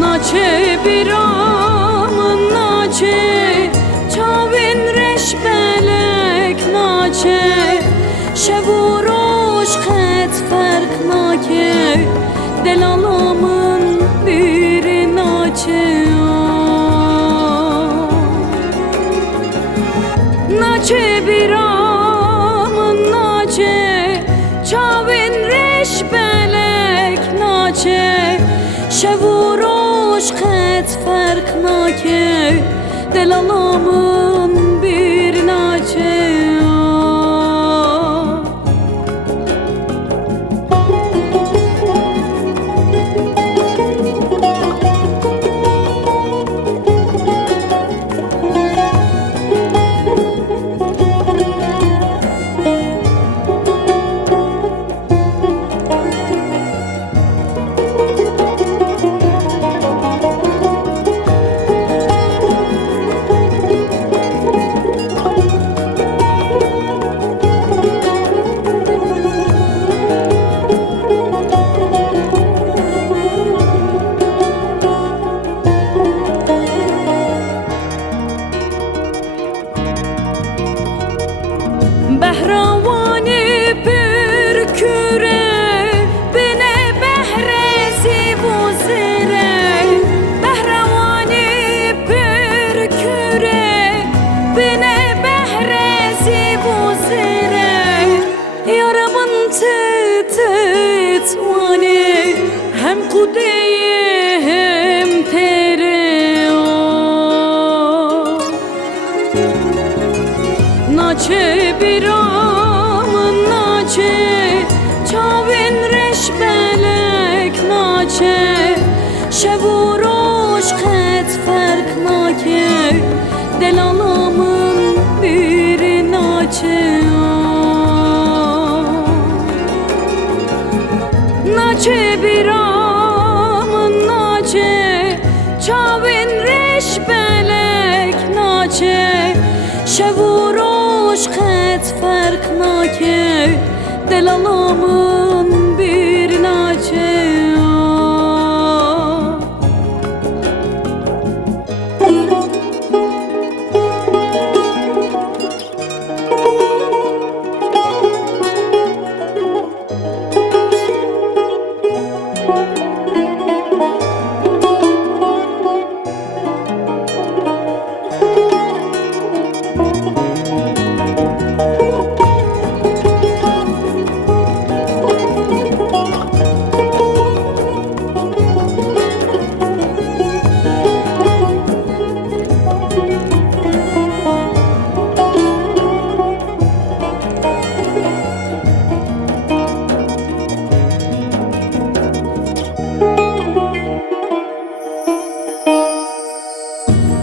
Naçe biramın naçe çavin reşbelek naçe şevuroş ket ferk nake delalamın bir naçe naçe biramın naçe çavin reşbelek naçe şevuroş ket ferk nake delalamın bir naçe Behravani bir küre bine behresi bu zire Behravani bir küre bine behresi bu zire Yaramın tet vani hem kudeyi hem tere Naçe biramın naçe çavin reşbelek naçe şevuroş ket ferk nake delalamın bir naçe naçe biramın naçe çavin reşbelek naçe şevuroş ket ferk nake delalamın bir naçe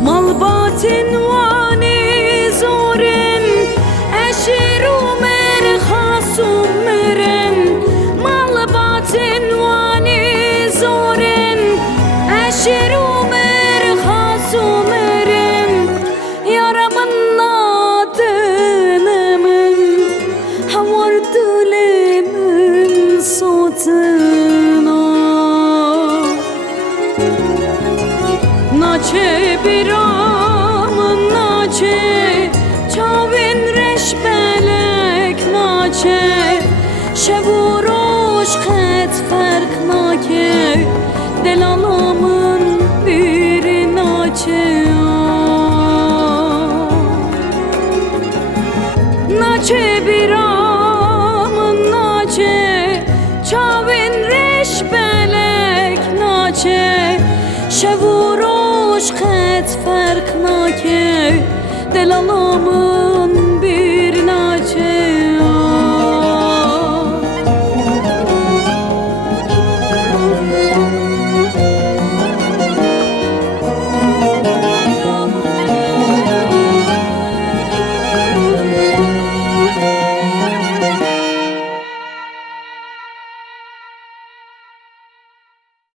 Malbatin vani zorin eşiru mer hasum meren Malbatin vani zorin eşiru mer hasum meren Yaramın nadınımın havar dilemin sotuna Naçe biramın naçe çavin reşbelek naçe şevuroş ket ferk nake delalamın bir naçe naçe biramın naçe çavin reşbelek naçe şevuroş ket ferk nake delalamın